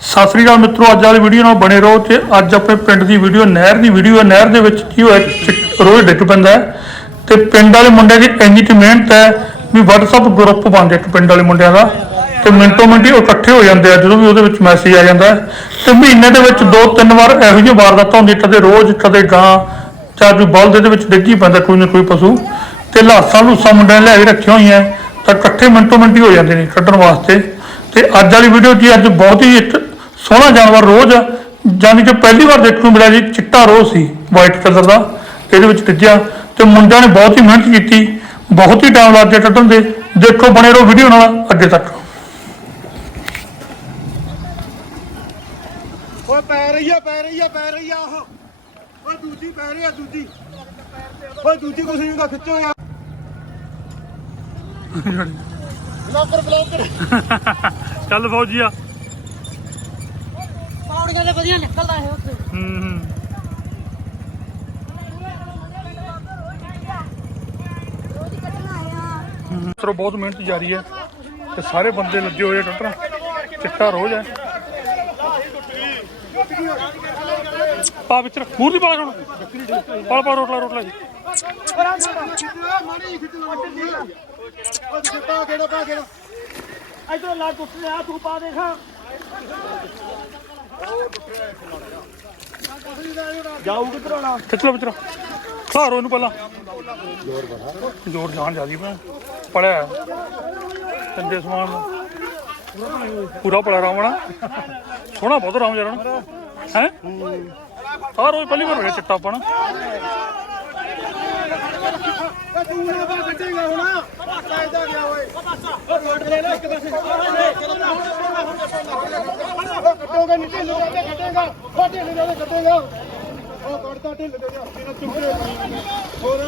ਸਤਿ ਸ੍ਰੀ ਅਕਾਲ ਮਿੱਤਰੋ, ਅੱਜ ਵਾਲੀ ਵੀਡੀਓ ਨਾਲ ਬਣੇ ਰਹੋ ਤੇ ਅੱਜ ਆਪਣੇ ਪਿੰਡ ਦੀ ਵੀਡੀਓ ਨਹਿਰ ਦੀ ਵੀਡੀਓ ਹੈ। ਨਹਿਰ ਦੇ ਵਿੱਚ ਕੀ ਹੋਇਆ ਰੋਜ਼ ਡਿੱਗ ਪੈਂਦਾ ਹੈ ਤੇ ਪਿੰਡ ਵਾਲੇ ਮੁੰਡਿਆਂ ਦੀ ਇੰਨੀ ਕੁ ਮਿਹਨਤ ਹੈ ਵੀ WhatsApp ਗਰੁੱਪ ਬਣਦੇ ਇੱਕ ਪਿੰਡ ਵਾਲੇ ਮੁੰਡਿਆਂ ਦਾ ਤੇ ਮਿੰਟੋ ਮਿੰਟੀ ਉਹ ਇਕੱਠੇ ਹੋ ਜਾਂਦੇ ਆ, ਜਦੋਂ ਵੀ ਉਹਦੇ ਵਿੱਚ ਮੈਸੇਜ ਆ ਜਾਂਦਾ ਹੈ। ਤੇ ਮਹੀਨੇ ਦੇ ਵਿੱਚ ਦੋ ਤਿੰਨ ਵਾਰ ਇਹੋ ਜਿਹੀ ਵਾਰਦਾਤਾਂ ਹੁੰਦੀਆਂ ਕਦੇ ਰੋਜ਼ ਕਦੇ ਗਾਂ ਚਾਹ ਕੋਈ ਬਲਦ ਦੇ ਵਿੱਚ ਡਿੱਗੀ ਪੈਂਦਾ, ਕੋਈ ਨਾ ਕੋਈ ਪਸ਼ੂ। ਤੇ ਲਾਸਾਂ ਲੂਸਾਂ ਮੁੰਡਿਆਂ ਨੇ ਲਿਆ ਕੇ ਰੱਖੀਆਂ ਹੋਈਆਂ, ਤਾਂ ਇਕੱਠੇ ਮਿੰਟੋ ਮਿੰਟੀ ਹੋ ਜਾਂਦੇ ਨੇ ਕੱਢਣ ਵਾਸਤੇ। ਤੇ ਅੱਜ ਵਾਲੀ ਵੀਡੀਓ ਜੀ ਅੱਜ ਬਹੁਤ ਹੀ ਇੱਕ ਸੋਹਣਾ ਜਾਨਵਰ ਰੋਜ਼ ਜਾਨੀ ਕਿ ਪਹਿਲੀ ਵਾਰ ਦੇਖਣ ਨੂੰ ਮਿਲਿਆ ਜੀ ਚਿੱਟਾ ਰੋਜ਼ ਸੀ ਵਾਈਟ ਕਲਰ ਦਾ ਇਹਦੇ ਵਿੱਚ ਡਿੱਗਿਆ ਤੇ ਮੁੰਡਿਆਂ ਨੇ ਬਹੁਤ ਹੀ ਮਿਹਨਤ ਕੀਤੀ ਬਹੁਤ ਹੀ ਟਾਈਮ ਲੱਗ ਗਿਆ ਕੱਢਣ ਦੇ ਦੇਖੋ ਬਣੇ ਰਹੋ ਵੀਡੀਓ ਨਾਲ ਅੱਗੇ ਤੱਕ। ਓਏ ਪੈ ਰਹੀ ਆ ਪੈ ਰਹੀ ਆ ਪੈ ਰਹੀ ਆ ਉਹ। ਓਏ ਦੂਜੀ ਪੈ ਰਹੀ ਆ ਦੂਜੀ। ਓਏ ਦੂਜੀ ਕੁਛ ਨਹੀਂ ਦਾ ਖਿੱਚੋ ਯਾਰ। ਬਲੌਕਰ ਬਲੌਕਰ ਚੱਲ ਫੌਜੀਆ ਪੌੜੀਆਂ ਤੇ ਵਧੀਆ ਨਿਕਲਦਾ ਹੈ ਉੱਥੇ। ਹੂੰ ਹੂੰ ਮਿੱਤਰੋ ਬਹੁਤ ਮਿਹਨਤ ਜਾਰੀ ਹੈ ਤੇ ਸਾਰੇ ਬੰਦੇ ਲੱਗੇ ਹੋਏ ਆ ਕੱਟਣ ਚਿੱਟਾ ਰੋਜ਼ ਹੈ। ਪਾ ਵਿੱਚ ਮੂੰਹ ਦੀ ਪਾ ਹੁਣ ਪਾ ਪਾ ਰੋਟਲਾ ਰੋਟਲਾ ਜੀ। ਇਧਰ ਲਾ ਟੁੱਟ ਲਿਆ ਤੂੰ ਪਾ ਦੇਖਾਂ। ਜਾਊ ਕਿੱਧਰ ਆਣਾ ਲਓ ਵਿਚਰਾ ਸਾਰੋ ਇਹਨੂੰ ਪਹਿਲਾਂ। ਜ਼ੋਰ ਬੜਾ ਜ਼ੋਰ ਜਾਣ ਜਾਦੀ ਮੈਂ। ਪੜਿਆ ਚੰਗੇ ਸਮਾਨ। ਪੂਰਾ ਪੜਾ ਰਾਵਣਾ ਸੋਹਣਾ ਬਹੁਤ ਰਾਮ ਜਰਨ ਹੈ? ਆ ਰੋਜ਼ ਪਹਿਲੀ ਵਾਰ ਹੋਇਆ ਚਿੱਟਾ ਓਏ ਤੂੰ ਨਾ ਪਾ ਕੱਢੇਗਾ ਹੁਣ। ਪਾਸਾ ਇਦਾਂ ਗਿਆ ਓਏ। ਓ ਰੋਡ ਲੈ ਲੈ ਇੱਕ ਪਾਸੇ। ਕੱਟੋਗਾ ਨੀਚੇ ਨੂੰ ਜਾ ਢਿੱਲ ਜਾ ਕੇ ਕੱਟੇਗਾ ਕੱਢਦਾ ਢਿੱਲ ਤੇ। ਜਾ ਤੇਰਾ ਚੁੱਕੇ ਹੋਰ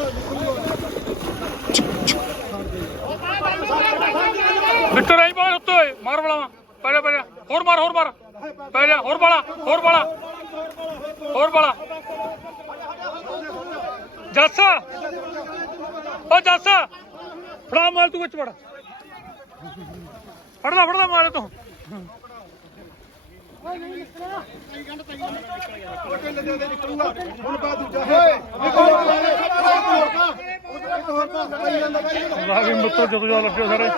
ਵਿਕਟਰ ਆਈ ਬਾਹਰ ਉੱਤੇ, ਮਾਰ ਬਲਾਵਾ ਪੈ ਜਾ ਹੋਰ ਮਾਰ ਹੋਰ ਮਾਰ। ਪੈ ਹੋਰ ਬਾਲਾ ਹੋਰ ਬਾਲਾ ਹੋਰ ਬਾਲਾ ਜੱਸ। ਓ ਜੱਸ। ਫੜਾ ਮਾਲ ਤੂੰ ਵਿੱਚ ਵੜ ਫੜ ਲੈ ਫੜ ਲੈ ਤੂੰ। ਢਿੱਲ ਦੇ ਹੋਰ ਪਾ ਇੱਕ ਹੋਰ ਮਿੱਤਰ ਜਦੋਂ ਜਾ ਲੱਗੇ ਸਾਰੇ।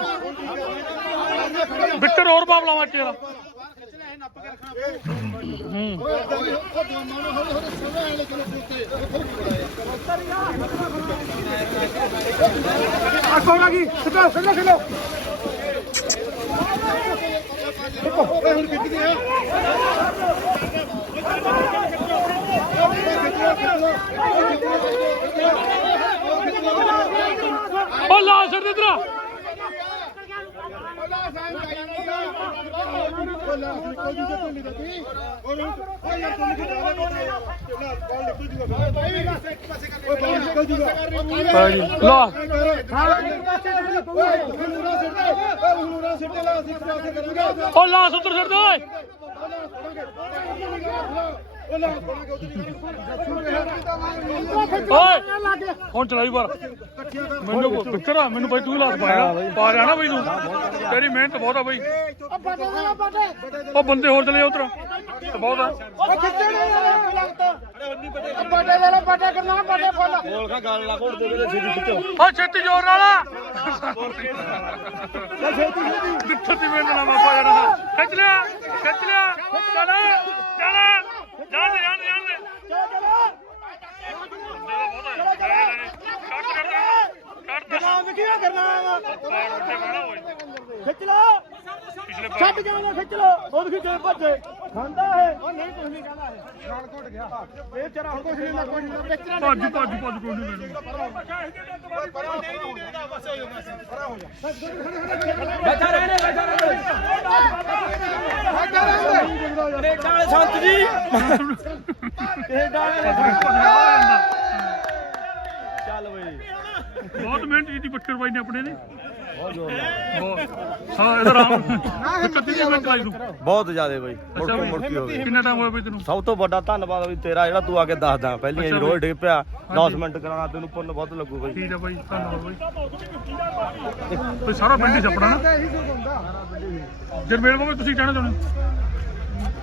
ਵਿਕਟਰ ਹੋਰ ਬਾਬ ਲਾਵਾ ਚੇਲਾ ਆਖੋਗਾ ਕੀ ਸਿੱਧਾ ਸਿੱਧਾ ਖੇਲੋ। ਉਹ ਹੁਣ ਕਿੱਥੇ ਗਿਆ ਓ ਲਾ ਛੱਡ ਦੇ ਇਧਰ ਲਾ ਓ ਲਾ ਸੁੱਤਰ ਛੱਡ ਦੇ ਓਏ ਓਏ ਹੁਣ ਚਲਾਈ ਬਾਰ ਮੈਨੂੰ ਆ ਮੈਨੂੰ ਬਾਈ ਤੂੰ ਲਾਸ ਪਾਇਆ। ਪਾ ਰਿਹਾ ਨਾ ਬਾਈ ਤੂੰ। ਤੇਰੀ ਮਿਹਨਤ ਬਹੁਤ ਆ ਬਾਈ। ਉਹ ਬਾਟੇ ਦੇ ਬਾਟੇ ਉਹ ਬੰਦੇ ਹੋਰ ਚਲੇ ਉਧਰ। ਬਹੁਤ ਆ। ਉਹ ਖਿੱਚੇ ਨਹੀਂ ਬਾਟੇ ਦੇ ਬਾਟੇ ਕਰਨਾ ਬਾਟੇ ਫੁੱਲ ਓ ਛੇਤੀ। ਜ਼ੋਰ ਨਾਲ ਜਿੱਥੇ ਦੀ ਮਿਹਨਤ ਨਾਲ ਬਾਬਾ ਯਾਰ ਖਿੱਚ ਲਿਆ ਖਿੱਚ ਲਿਆ। ਚੱਲ ਚੱਲ ਜਾਣ ਦੇ ਜਾਣ ਦੇ ਜਾਣ ਦੇ ਬੰਦੇ ਦਾ ਬਹੁਤ ਆ ਲੈ ਲੈ ਲੈ। ਕੱਟ ਕੱਟ ਕੀ ਕਰਨਾ ਪੈਰ ਖਿੱਚ ਲਾ ਪੈਰ ਛੱਡ ਜਾਣਾ ਖਿੱਚ ਲੋ ਉਹ ਖਿੱਚੇ ਭੱਜੇ? ਖਾਂਦਾ ਹੈ ਉਹ ਨਹੀਂ ਕੁਝ ਨਹੀਂ ਕਹਿੰਦਾ ਇਹ। ਨਾਲ ਘੁੱਟ ਗਿਆ। ਇਹ ਵਿਚਾਰਾ ਹੁਣ ਕੁਝ ਨਹੀਂ ਨਾ ਕੁਝ ਨਹੀਂ ਵਿਚਾਰਾ ਭੱਜ ਭੱਜ ਭੱਜ ਕੋਈ ਨਹੀਂ ਮੈਨੂੰ ਬਹੁਤ ਮਿਹਨਤ ਕੀਤੀ ਬੱਕਰ ਬਾਈ ਨੇ ਆਪਣੇ ਨੇ। ਬਹੁਤ ਹਾਂ ਇਹਦਾ ਰਾਮ। ਕੱਤੀ ਦੀ ਮਿਹਨਤ ਲਾਈ ਤੂੰ। ਬਹੁਤ ਜ਼ਿਆਦੇ ਬਈ ਮੁੜਕੀ ਮੁੜਕੀ ਹੋ ਗਈ। ਕਿੰਨਾ ਟਾਈਮ ਹੋਇਆ ਬਈ ਤੈਨੂੰ? ਸਭ ਤੋਂ ਵੱਡਾ ਧੰਨਵਾਦ ਵੀ ਤੇਰਾ ਜਿਹੜਾ ਤੂੰ ਆ ਕੇ ਦੱਸਦਾ। ਪਹਿਲੀ ਵਾਰੀ ਰੋਜ਼ ਡਿੱਗ ਪਿਆ 10 ਮਿੰਟ ਕਰਾਣਾ ਤੈਨੂੰ ਪੁੰਨ ਬਹੁਤ ਲੱਗੂ ਬਈ। ਠੀਕ ਆ ਬਾਈ ਧੰਨਵਾਦ ਬਾਈ। ਸਾਰਾ ਪਿੰਡ ਹੀ ਛਪੜਾ ਨਾ। ਜਰਮੇਲ ਬਾਬਾ ਤੁਸੀਂ ਕਹਿਣਾ ਚਾਹੁੰਦੇ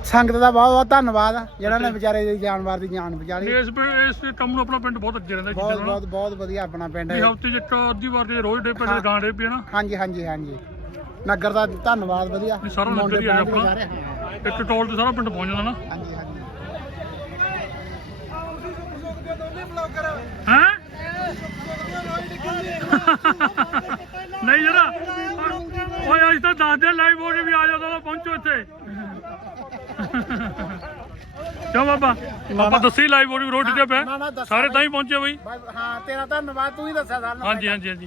ਸੰਗਤ ਦਾ ਬਹੁਤ ਬਹੁਤ ਧੰਨਵਾਦ ਆ, ਜਿਹੜਾ ਨੇ ਵਿਚਾਰੇ ਦੀ ਜਾਨਵਰ ਦੀ ਜਾਨ ਬਚਾ ਲਈ। ਇਸ ਇਸ ਕੰਮ ਨੂੰ ਆਪਣਾ ਪਿੰਡ ਬਹੁਤ ਅੱਗੇ ਰਹਿੰਦਾ ਬਹੁਤ ਬਹੁਤ ਬਹੁਤ ਵਧੀਆ ਆਪਣਾ ਪਿੰਡ ਵੀ ਹੈ ਹਫ਼ਤੇ ਚ ਇੱਕ ਅੱਧੀ ਵਾਰ ਜੇ ਰੋਜ਼ ਡੇ ਪਿੰਡ ਗਾਂ ਡੇ ਨਾ। ਹਾਂਜੀ ਹਾਂਜੀ ਹਾਂਜੀ। ਨਗਰ ਦਾ ਧੰਨਵਾਦ ਵਧੀਆ। ਸਾਰਾ ਨਗਰ ਹੀ ਆ ਆਪਣਾ। ਸਾਰੇ, ਹਾਂ। ਇੱਕ ਟੋਲ ਤੇ ਸਾਰਾ ਪਿੰਡ ਪਹੁੰਚ ਜਾਂਦਾ ਨਾ। ਹਾਂਜੀ ਹਾਂਜੀ। ਹੈ? ਨਹੀਂ ਜਰਾ। ਓਏ ਅੱਜ ਤਾਂ ਦੱਸ ਦੇ ਲਾਈਵ ਹੋ ਕੇ ਵੀ ਆ ਜਾਓ ਤਾਂ ਪਹੁੰਚੋ ਕਿਉਂ ਬਾਬਾ? ਬਾਬਾ ਦੱਸੀ ਲਾਈਵ ਕੇ ਰੋਡ ਤੇ ਨਾ, ਨਾ, ਪੈ ਦੱਸਾਂ ਸਾਰੇ ਤਾਂ ਹੀ ਪਹੁੰਚੇ ਬਈ। ਹਾਂ ਤੇਰਾ ਧੰਨਵਾਦ ਤੂੰ ਹੀ ਦੱਸਿਆ ਸਾਨੂੰ ਹਾਂਜੀ ਹਾਂਜੀ ਹਾਂਜੀ।